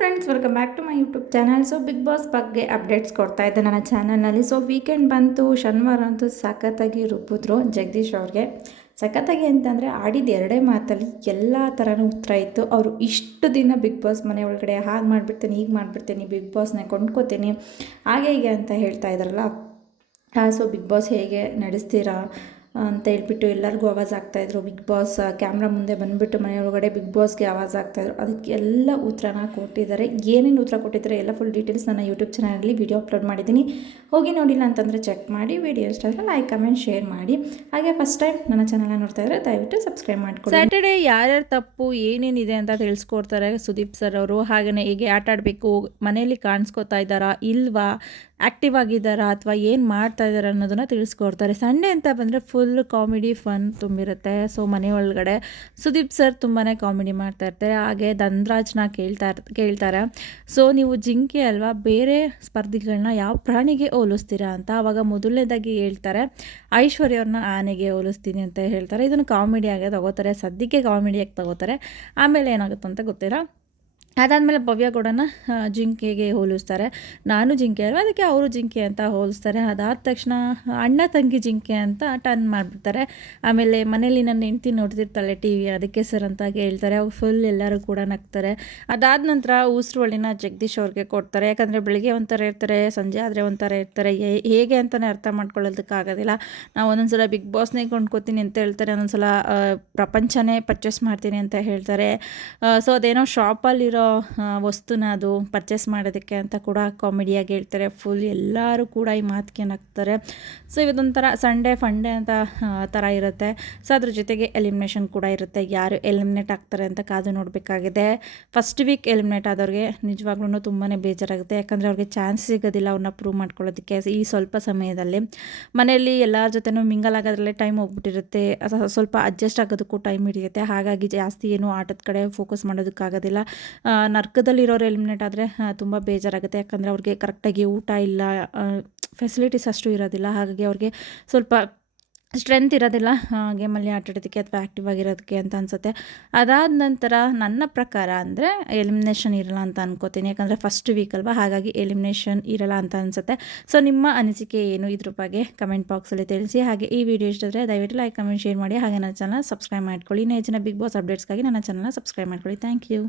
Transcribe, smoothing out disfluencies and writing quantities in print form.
Friends, welcome back to my YouTube channel. So Bigg Boss ಬಗ್ಗೆ updates ಕೊಡ್ತಾ ಇದ್ದೆ ನನ್ನ ಚಾನಲ್ನಲ್ಲಿ. ಸೊ ವೀಕೆಂಡ್ ಬಂತು, ಶನಿವಾರ ಅಂತೂ ಸಖತ್ತಾಗಿ ರುಬ್ಬಿದ್ರು ಜಗದೀಶ್ ಅವ್ರಿಗೆ. ಸಖತ್ತಾಗಿ ಅಂತಂದರೆ ಆಡಿದ ಎರಡೇ ಮಾತಲ್ಲಿ ಎಲ್ಲ ಥರನೂ ಉತ್ತರ ಇತ್ತು. ಅವರು ಇಷ್ಟು ದಿನ ಬಿಗ್ ಬಾಸ್ ಮನೆ ಒಳಗಡೆ ಹಾಗೆ ಮಾಡಿಬಿಡ್ತೀನಿ, ಹೀಗೆ ಮಾಡಿಬಿಡ್ತೀನಿ, ಬಿಗ್ ಬಾಸ್ನ ಕೊಂಡ್ಕೋತೀನಿ, ಹಾಗೆ ಹೀಗೆ ಅಂತ ಹೇಳ್ತಾ ಇದ್ರಲ್ಲ. ಸೊ ಬಿಗ್ ಬಾಸ್ ಹೇಗೆ ನಡೆಸ್ತೀರಾ ಅಂತ ಹೇಳ್ಬಿಟ್ಟು ಎಲ್ಲರಿಗೂ ಆವಾಜ್ ಆಗ್ತಾಯಿದ್ರು. ಬಿಗ್ ಬಾಸ್ ಕ್ಯಾಮ್ರಾ ಮುಂದೆ ಬಂದುಬಿಟ್ಟು ಮನೆಯೊಳಗಡೆ ಬಿಗ್ ಬಾಸ್ಗೆ ಆವಾಜ್ ಆಗ್ತಾಯಿದ್ರು. ಅದಕ್ಕೆಲ್ಲ ಉತ್ತರನ ಕೊಟ್ಟಿದ್ದಾರೆ. ಏನೇನು ಉತ್ತರ ಕೊಟ್ಟಿದ್ದಾರೆ ಎಲ್ಲ ಫುಲ್ ಡೀಟೇಲ್ಸ್ ನನ್ನ ಯೂಟ್ಯೂಬ್ ಚಾನಲಲ್ಲಿ ವೀಡಿಯೋ ಅಪ್ಲೋಡ್ ಮಾಡಿದ್ದೀನಿ. ಹೋಗಿ ನೋಡಿಲ್ಲ ಅಂತಂದರೆ ಚೆಕ್ ಮಾಡಿ. ವೀಡಿಯೋ ಇಷ್ಟ ಆದರೆ ಲೈಕ್, ಕಮೆಂಟ್, ಶೇರ್ ಮಾಡಿ. ಹಾಗೆ ಫಸ್ಟ್ ಟೈಮ್ ನನ್ನ ಚಾನಲ್ನ ನೋಡ್ತಾ ಇದ್ದರೆ ದಯವಿಟ್ಟು ಸಬ್ಸ್ಕ್ರೈಬ್ ಮಾಡ್ಕೊಳ್ಳಿ. ಸ್ಯಾಟರ್ಡೇ ಯಾರ್ಯಾರು ತಪ್ಪು ಏನೇನಿದೆ ಅಂತ ತಿಳಿಸ್ಕೊಡ್ತಾರೆ ಸುದೀಪ್ ಸರ್ ಅವರು. ಹಾಗೆಯೇ ಹೇಗೆ ಆಟ ಆಡಬೇಕು, ಮನೆಯಲ್ಲಿ ಕಾಣಿಸ್ಕೋತಾ ಇದ್ದಾರಾ ಇಲ್ವಾ, ಆ್ಯಕ್ಟಿವ್ ಆಗಿದ್ದಾರಾ ಅಥವಾ ಏನು ಮಾಡ್ತಾ ಇದ್ದಾರೆ ಅನ್ನೋದನ್ನು ತಿಳಿಸ್ಕೊಡ್ತಾರೆ. ಸಂಡೇ ಅಂತ ಬಂದರೆ ಫುಲ್ ಕಾಮಿಡಿ ಫನ್ ತುಂಬಿರುತ್ತೆ. ಸೊ ಮನೆ ಒಳಗಡೆ ಸುದೀಪ್ ಸರ್ ತುಂಬಾ ಕಾಮಿಡಿ ಮಾಡ್ತಾ ಇರ್ತಾರೆ. ಹಾಗೆ ಧನ್ರಾಜ್ನ ಕೇಳ್ತಾರೆ, ಸೊ ನೀವು ಜಿಂಕೆ ಅಲ್ವಾ, ಬೇರೆ ಸ್ಪರ್ಧಿಗಳನ್ನ ಯಾವ ಪ್ರಾಣಿಗೆ ಹೋಲಿಸ್ತೀರಾ ಅಂತ. ಆವಾಗ ಮೊದಲನೇದಾಗಿ ಹೇಳ್ತಾರೆ ಐಶ್ವರ್ಯವ್ರನ್ನ ಆನೆಗೆ ಹೋಲಿಸ್ತೀನಿ ಅಂತ ಹೇಳ್ತಾರೆ. ಇದನ್ನು ಕಾಮಿಡಿಯಾಗೆ ತಗೋತಾರೆ, ಸದ್ಯಕ್ಕೆ ಕಾಮಿಡಿಯಾಗಿ ತಗೋತಾರೆ. ಆಮೇಲೆ ಏನಾಗುತ್ತೆ ಅಂತ ಗೊತ್ತಿಲ್ಲ. ಅದಾದಮೇಲೆ ಭವ್ಯಗೌಡನ ಜಿಂಕೆಗೆ ಹೋಲಿಸ್ತಾರೆ. ನಾನು ಜಿಂಕೆ ಅಲ್ವಾ, ಅದಕ್ಕೆ ಅವರು ಜಿಂಕೆ ಅಂತ ಹೋಲಿಸ್ತಾರೆ. ಅದಾದ ತಕ್ಷಣ ಅಣ್ಣ ತಂಗಿ ಜಿಂಕೆ ಅಂತ ಟರ್ನ್ ಮಾಡಿಬಿಡ್ತಾರೆ. ಆಮೇಲೆ ಮನೇಲಿ ನನ್ನ ಹೆಂಡ್ತಿ ನೋಡ್ತಿರ್ತಾಳೆ ಟಿ ವಿ, ಅದಕ್ಕೆ ಸರ್ ಅಂತ ಹೇಳ್ತಾರೆ. ಅವು ಫುಲ್ ಎಲ್ಲರೂ ಕೂಡ ನಗ್ತಾರೆ. ಅದಾದ ನಂತರ ಉಸಿರುವಳಿನ ಜಗದೀಶ್ ಅವ್ರಿಗೆ ಕೊಡ್ತಾರೆ. ಯಾಕಂದರೆ ಬೆಳಿಗ್ಗೆ ಒಂಥರ ಇರ್ತಾರೆ, ಸಂಜೆ ಆದರೆ ಒಂಥರ ಇರ್ತಾರೆ. ಹೇಗೆ ಅಂತಲೇ ಅರ್ಥ ಮಾಡ್ಕೊಳ್ಳೋದಕ್ಕಾಗೋದಿಲ್ಲ. ನಾವು ಒಂದೊಂದು ಸಲ ಬಿಗ್ ಬಾಸ್ನೇ ಕೊಂಡ್ಕೋತೀನಿ ಅಂತ ಹೇಳ್ತಾರೆ, ಒಂದೊಂದು ಸಲ ಪ್ರಪಂಚನೇ ಪರ್ಚೇಸ್ ಮಾಡ್ತೀನಿ ಅಂತ ಹೇಳ್ತಾರೆ. ಸೊ ಅದೇನೋ ಶಾಪಲ್ಲಿರೋ ವಸ್ತುನ ಅದು ಪರ್ಚೇಸ್ ಮಾಡೋದಕ್ಕೆ ಅಂತ ಕೂಡ ಕಾಮಿಡಿಯಾಗಿ ಹೇಳ್ತಾರೆ. ಫುಲ್ ಎಲ್ಲರೂ ಕೂಡ ಈ ಮಾತಿಗೆ ನಗ್ತಾರೆ. ಸೊ ಇವತ್ತೊಂಥರ ಸಂಡೇ ಫಂಡೇ ಅಂತ ಥರ ಇರುತ್ತೆ. ಸೊ ಅದ್ರ ಜೊತೆಗೆ ಎಲಿಮಿನೇಷನ್ ಕೂಡ ಇರುತ್ತೆ. ಯಾರು ಎಲಿಮಿನೇಟ್ ಆಗ್ತಾರೆ ಅಂತ ಕಾದು ನೋಡಬೇಕಾಗಿದೆ. ಫಸ್ಟ್ ವೀಕ್ ಎಲಿಮಿನೇಟ್ ಆದವ್ರಿಗೆ ನಿಜವಾಗ್ಲೂ ತುಂಬಾ ಬೇಜಾರಾಗುತ್ತೆ. ಯಾಕಂದರೆ ಅವ್ರಿಗೆ ಚಾನ್ಸ್ ಸಿಗೋದಿಲ್ಲ ಅವ್ರನ್ನ ಪ್ರೂವ್ ಮಾಡ್ಕೊಳ್ಳೋದಕ್ಕೆ. ಈ ಸ್ವಲ್ಪ ಸಮಯದಲ್ಲಿ ಮನೆಯಲ್ಲಿ ಎಲ್ಲರ ಜೊತೆನೂ ಮಿಂಗಲ್ ಆಗೋದ್ರಲ್ಲೇ ಟೈಮ್ ಹೋಗ್ಬಿಟ್ಟಿರುತ್ತೆ. ಸ್ವಲ್ಪ ಅಡ್ಜಸ್ಟ್ ಆಗೋದಕ್ಕೂ ಟೈಮ್ ಹಿಡಿಯುತ್ತೆ. ಹಾಗಾಗಿ ಜಾಸ್ತಿ ಏನು ಆಟದ ಕಡೆ ಫೋಕಸ್ ಮಾಡೋದಕ್ಕಾಗೋದಿಲ್ಲ. ನರ್ಕದಲ್ಲಿರೋರು ಎಲಿಮಿನೇಟ್ ಆದರೆ ತುಂಬ ಬೇಜಾರಾಗುತ್ತೆ. ಯಾಕಂದರೆ ಅವ್ರಿಗೆ ಕರೆಕ್ಟಾಗಿ ಊಟ ಇಲ್ಲ, ಫೆಸಿಲಿಟೀಸ್ ಅಷ್ಟು ಇರೋದಿಲ್ಲ. ಹಾಗಾಗಿ ಅವ್ರಿಗೆ ಸ್ವಲ್ಪ ಸ್ಟ್ರೆಂತ್ ಇರೋದಿಲ್ಲ ಗೇಮಲ್ಲಿ ಆಟ ಆಡೋದಕ್ಕೆ ಅಥವಾ ಆ್ಯಕ್ಟಿವ್ ಆಗಿರೋದಕ್ಕೆ ಅಂತ ಅನಿಸುತ್ತೆ. ಅದಾದ ನಂತರ ನನ್ನ ಪ್ರಕಾರ ಅಂದರೆ ಎಲಿಮಿನೇಷನ್ ಇರಲ್ಲ ಅಂತ ಅನ್ಕೋತೀನಿ. ಯಾಕಂದರೆ ಫಸ್ಟ್ ವೀಕ್ ಅಲ್ವಾ, ಹಾಗಾಗಿ ಎಲಿಮಿನೇಷನ್ ಇರಲ್ಲ ಅಂತ ಅನಿಸುತ್ತೆ. ಸೊ ನಿಮ್ಮ ಅನಿಸಿಕೆ ಏನು ಇದ್ರ ಬಗ್ಗೆ ಕಮೆಂಟ್ ಬಾಕ್ಸಲ್ಲಿ ತಿಳಿಸಿ. ಹಾಗೆ ಈ ವಿಡಿಯೋ ಇಷ್ಟ ಆದರೆ ದಯವಿಟ್ಟು ಲೈಕ್, ಕಮೆಂಟ್, ಶೇರ್ ಮಾಡಿ. ಹಾಗೆ ನನ್ನ ಚಾನಲ್ ಸಬ್ಸ್ಕ್ರೈಬ್ ಮಾಡ್ಕೊಳ್ಳಿ. ಹೆಚ್ಚಿನ ಬಿಗ್ ಬಾಸ್ ಅಪ್ಡೇಟ್ಸ್ಗಾಗಿ ನನ್ನ ಚಾನಲ್ನ ಸಬ್ಸ್ಕ್ರೈಬ್ ಮಾಡ್ಕೊಳ್ಳಿ. Thank you.